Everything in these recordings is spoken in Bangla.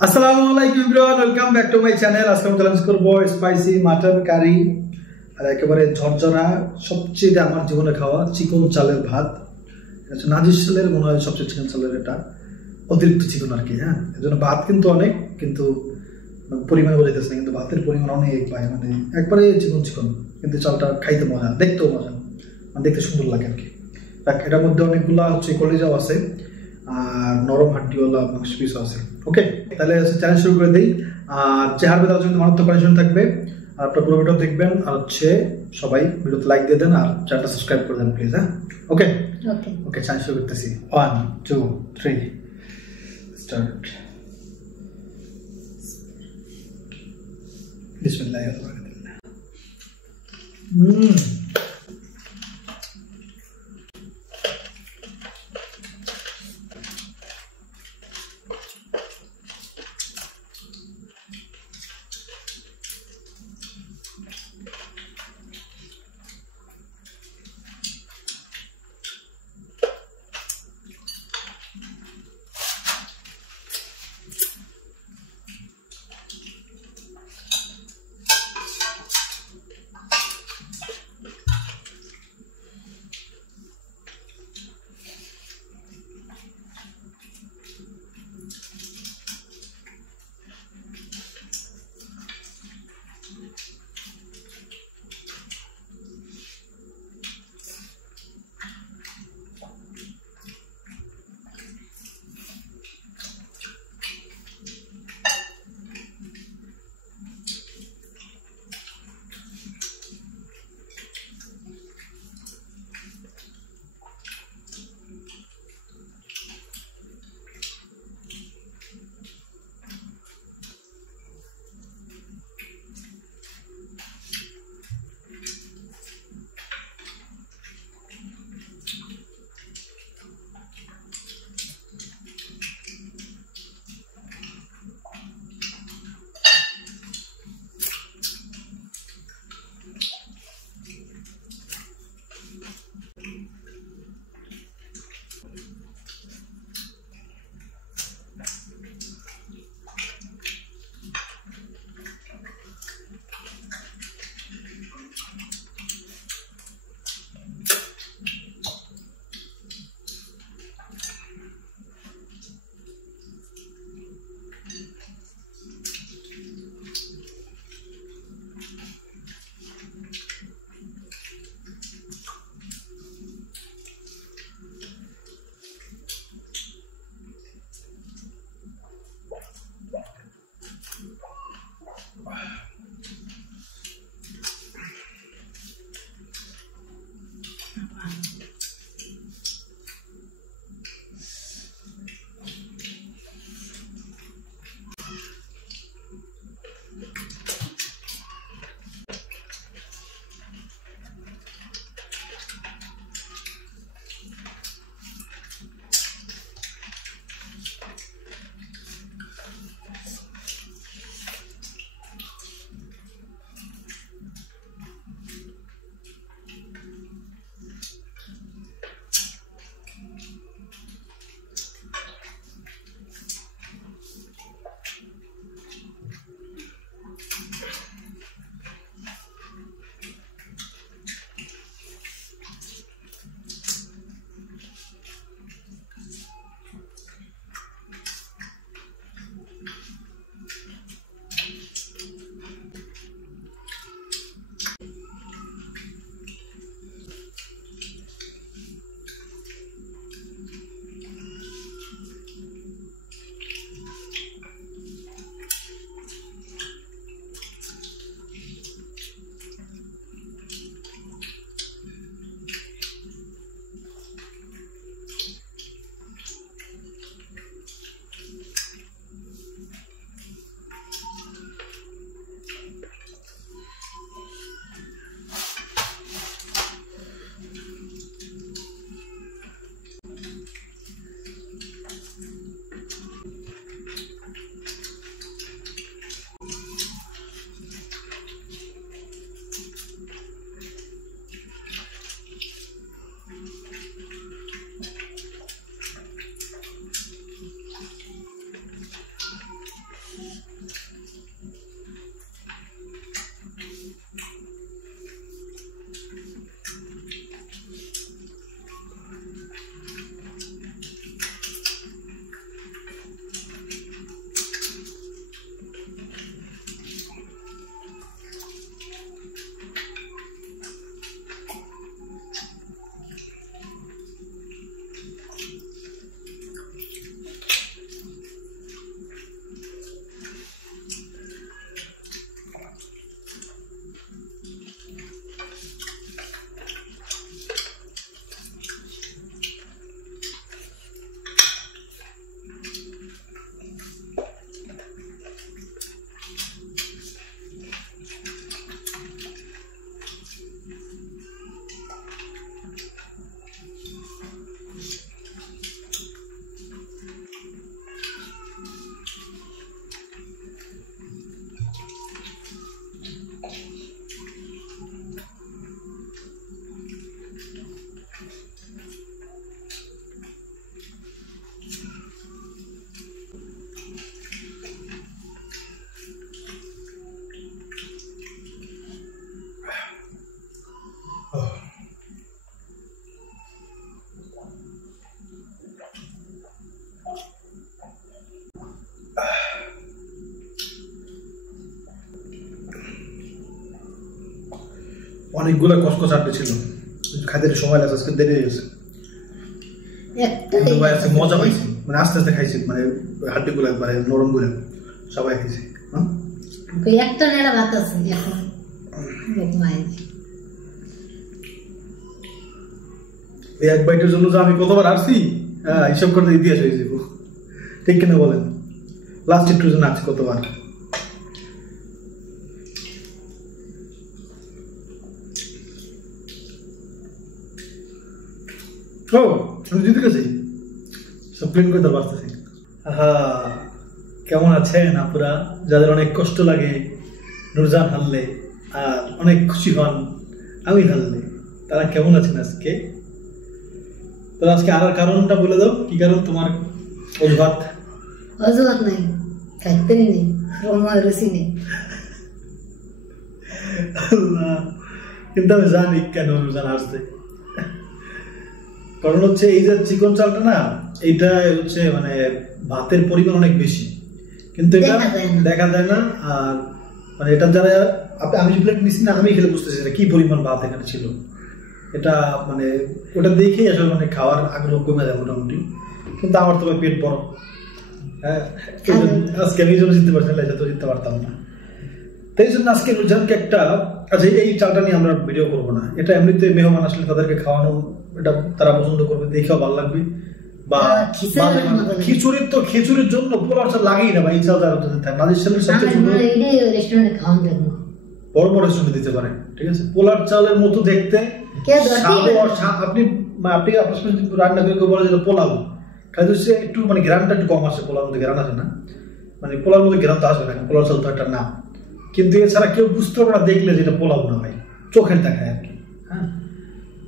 আসসালামু আলাইকুম everyone, welcome back to my channel. আজকে আমি চ্যালেঞ্জ করব স্পাইসি মাটন কারি আর একেবারে ঝরঝরা সবচেয়ে আমার জীবনে খাওয়া চিকন চালের ভাত। এটা নাজির চালের মনে হয় সবচেয়ে চিকন চালের, এটা অতিরিক্ত চিকন আর কি। হ্যাঁ, এর জন্য ভাত কিন্তু অনেক, কিন্তু পরিমাণ বোঝাইতেছে না, কিন্তু ভাতের পরিমাণ অনেক ভাই, মানে একবারে চিকন চিকন, কিন্তু চালটা খাইতে মজা, দেখতেও মজা, মানে দেখতে সুন্দর লাগে আর কি। এটার মধ্যে অনেকগুলা হচ্ছে কলিজাও আছে আর নরম হাড্ডিওয়ালা মাংস পিসও আছে। ওকে, তাহলে চ্যালেঞ্জ শুরু করে দিই। আর চেহারা দেওয়ার জন্য মারাত্মক কন্ডিশন থাকবে, আর আপনার পুরো ভিডিও দেখবেন। আর হচ্ছে সবাই ভিডিওতে লাইক দিয়ে দেন আর চ্যানেলটা সাবস্ক্রাইব করে দেন প্লিজ। হ্যাঁ, ওকে ওকে ওকে, চ্যালেঞ্জ শুরু করতেছি। 1 2 3 স্টার্ট। বিসমিল্লাহির রহমানির রহিম। অনেকগুলো কসকস আড্ডি ছিল, খাইতে সময় লাগছে, আজকে দেরি হয়ে গেছে। ভাই আজকে মজা পাইছি, মানে আস্তে আস্তে খাইছি, মানে হাড্ডিগুলো একবারে নরম করে সবাই খাইছি। একটা নেড়া ভাত আছে এখন এই এক বাইটের জন্য যে আমি কতবার আসছি, হ্যাঁ হিসাব করতে ইতিহাস হয়ে যাবো, ঠিক কিনা বলেন? লাস্ট একটু জন্য আসছি কতবার। ও আমি জিতে গেছি, সব ক্লিন করে তার বাঁচতেছি। কেমন আছেন আপুরা? যাদের অনেক কষ্ট লাগে নুরজান হারলে আর অনেক খুশি হন আমি হারলে, তারা কেমন আছেন আজকে? তো আজকে আর কারণটা বলে দাও, কি কারণ তোমার অজুহাত? অজুহাত নাই, খাইতে নেই, রুচি নেই। কিন্তু আমি জানি কেন নুরজান আসছে। কারণ হচ্ছে এই যে চিকন চালটা না, এইটা হচ্ছে মানে ভাতের পরিমাণ অনেক বেশি, কিন্তু এটা দেখা যায় না। আর মানে এটা যারা আমি প্লেট নিচ্ছি না, আমি খেলে বুঝতেছি না কি পরিমাণ ভাত এখানে ছিল। এটা মানে ওটা দেখেই আসলে মানে খাওয়ার আগ্রহ কমে যায় মোটামুটি। কিন্তু আমার তো পেট বড়, হ্যাঁ আজকে আমি জন্য জিততে পারছি না, তো জিততে পারতাম না। তাই জন্য আজকে রুজানকে একটা, আচ্ছা এই চালটা নিয়ে আমরা ভিডিও করবো না, এটা এমনিতে মেহমান আসলে তাদেরকে খাওয়ানো, এটা তারা পছন্দ করবে, দেখেও ভালো লাগবে। বা খিচুড়ির তো খিচুড়ির জন্য পোলার চাল লাগেই না ভাই, এই চাল তারা নাজির সবচেয়ে বড় বড় রেস্টুরেন্টে দিতে পারে, ঠিক আছে? পোলার চালের মতো দেখতে আপনি আপনার সামনে রান্না করে বলা যেটা পোলাও, খালি হচ্ছে একটু মানে গ্রামটা একটু কম আসে, পোলার মধ্যে গ্রাম আছে না, মানে পোলার মধ্যে গ্রাম তো আসবে না, পোলার চাল তো একটা নাম। কিন্তু এছাড়া কেউ বুঝতে পারে না দেখলে যেটা পোলাও না ভাই, চোখের দেখায় আর কি। হ্যাঁ,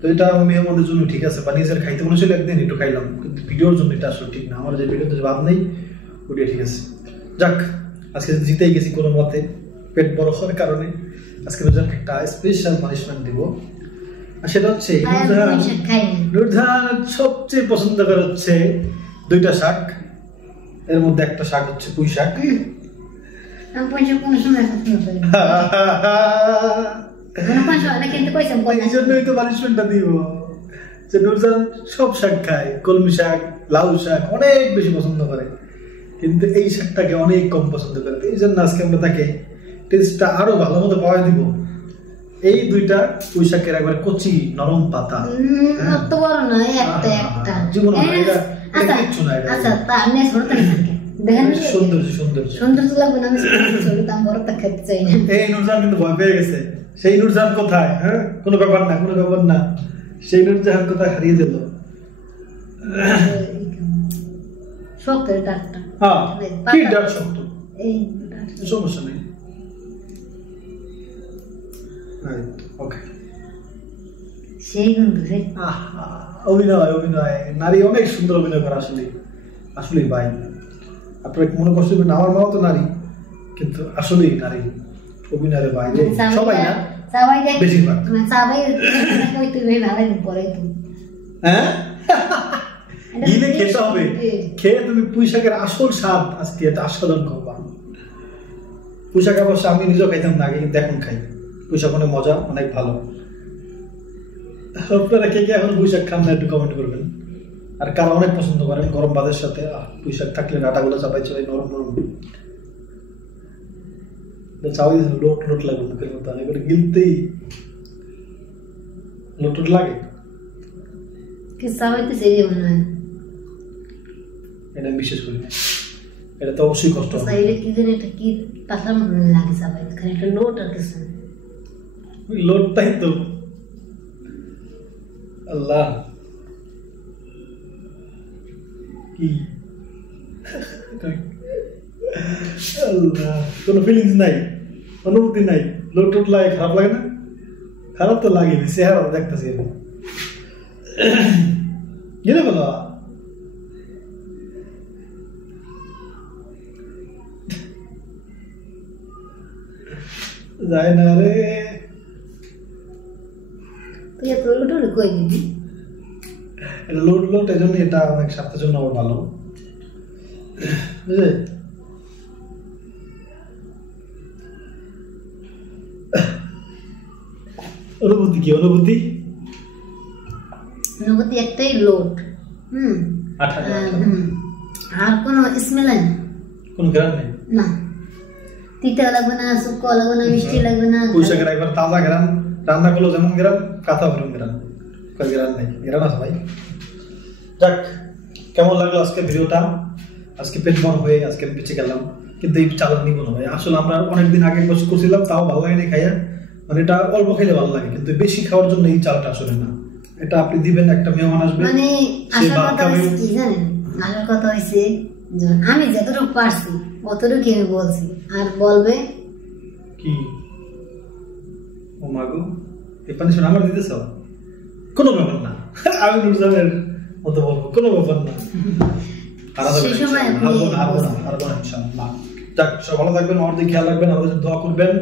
তো এটা আমি মেহমানদের জন্য ঠিক আছে, বা নিজের খাইতে মনে ছিল একদিন একটু খাইলাম, কিন্তু ভিডিওর জন্য এটা আসলে ঠিক না। আমার যে ভিডিওতে যে ভাব নেই ওইটা ঠিক আছে। যাক, আজকে জিতেই গেছি কোনো মতে, পেট বড় হওয়ার কারণে। আজকে রোজানকে একটা স্পেশাল পানিশমেন্ট দিব, আর সেটা হচ্ছে নুরজান সবচেয়ে পছন্দ করে হচ্ছে দুইটা শাক, এর মধ্যে একটা শাক হচ্ছে পুঁই শাক। এই জন্যই তো পানিশমেন্টটা দিব যে নুরজান সব শাক খায়, কলমি শাক, লাউ শাক অনেক বেশি পছন্দ করে, কিন্তু এই শাকটাকে অনেক কম পছন্দ করে। এই জন্য আজকে আমরা তাকে টেস্টটা আরো ভালো মতো পাওয়া দিব। এই দুইটা পুঁই শাকের একবার কচি নরম পাতা, জীবন সৌন্দর্য সৌন্দর্য সৌন্দর্য লাগবে না। এই নুরজান কিন্তু ভয় পেয়ে গেছে, সেই নুরজান কোথায়? হ্যাঁ, কোনো ব্যাপার না, কোনো ব্যাপার না, সেই নুরজান কোথায় হারিয়ে দিল। শক্ত সমস্যা নেই। অভিনয় অভিনয় নারী অনেক সুন্দর অভিনয় করে আসলে, আসলেই ভাই আপনার মনে করছেন আমার মাও তো নারী, কিন্তু আসলেই নারী অভিনয়ের বাইরে সবাই না, বেশিরভাগ। হ্যাঁ, গিলে খেতে হবে, খেয়ে তুমি পুঁই শাকের আসল স্বাদ আজকে এটা আস্বাদন করবা। পুঁই শাক অবশ্য আমি নিজেও খাইতাম না আগে, কিন্তু এখন খাই। পুঁই শাক অনেক মজা, অনেক ভালো। আপনারা কে কে এখন পুঁই শাক খান না একটু কমেন্ট করবেন। আর কারা অনেক পছন্দ করেন গরম ভাতের সাথে পুঁই শাক থাকলে আটাগুলো চাপাই চাপাই নরম নরম চাওয়াই লোট লোট লাগবে মুখের মতো, এবারে গিলতেই লোট লোট লাগে। এটা বিশেষ করি, এটা তো অবশ্যই কষ্ট হবে। লোটটাই তো আল্লাহ কি আল্লাহ, কোনো ফিলিংস নাই, অনুভূতি নাই, লোট টোট লাগে, খারাপ লাগে না? খারাপ তো লাগে, চেহারা দেখতেছি গেলে বলো যায় না রে। এটা লোড লোড, এই জন্য এটা অনেক স্বাস্থ্যের জন্য আবার ভালো, বুঝলে? অনুভূতি কি অনুভূতি? অনুভূতি একটাই লোড। আঠা আর কোনো স্মেল নাই, কোন গ্রান নেই না তিতা লাগবে না, শুকো লাগবে না, মিষ্টি লাগবে না। পুঁইশাকের একবার তাজা গ্রান, রান্না করলো যেমন গ্রান, কাঁচা গরম গ্রান, কই গ্রান নেই, গ্রান আছে ভাই। যাক, কেমন লাগলো আজকে ভিডিওটা? আজকে পেট বড় হয়ে আজকে আমি বেঁচে গেলাম, কিন্তু এই চাল নিব না ভাই। আসলে আমরা অনেকদিন আগে বসে করছিলাম, তাও ভালো লাগে না খাইয়া, মানে এটা অল্প খেলে ভালো লাগে, কিন্তু বেশি খাওয়ার জন্য এই চালটা আসলে না। এটা আপনি দিবেন, একটা মেহমান আসবে, মানে আসল কথা হইছে কি জানেন, আসল কথা হইছে আমি যতটুকু পারছি অতটুকু আমি বলছি, আর বলবে কি ও মাগো এই পানিশন আমার দিতেছ, কোনো ব্যাপার না, আমি নুরজানের মতো বলবো, কোনো ব্যাপার না। ভালো থাকবেন, আমার দিকে খেয়াল রাখবেন, আমাদের দোয়া করবেন,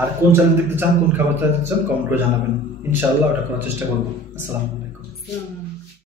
আর কোন চ্যানেল দেখতে চান, কোন খাবার চ্যানেল দেখতে চান কমেন্ট করে জানাবেন, ইনশাআল্লাহ ওটা করার চেষ্টা করবো। আসসালামু আলাইকুম।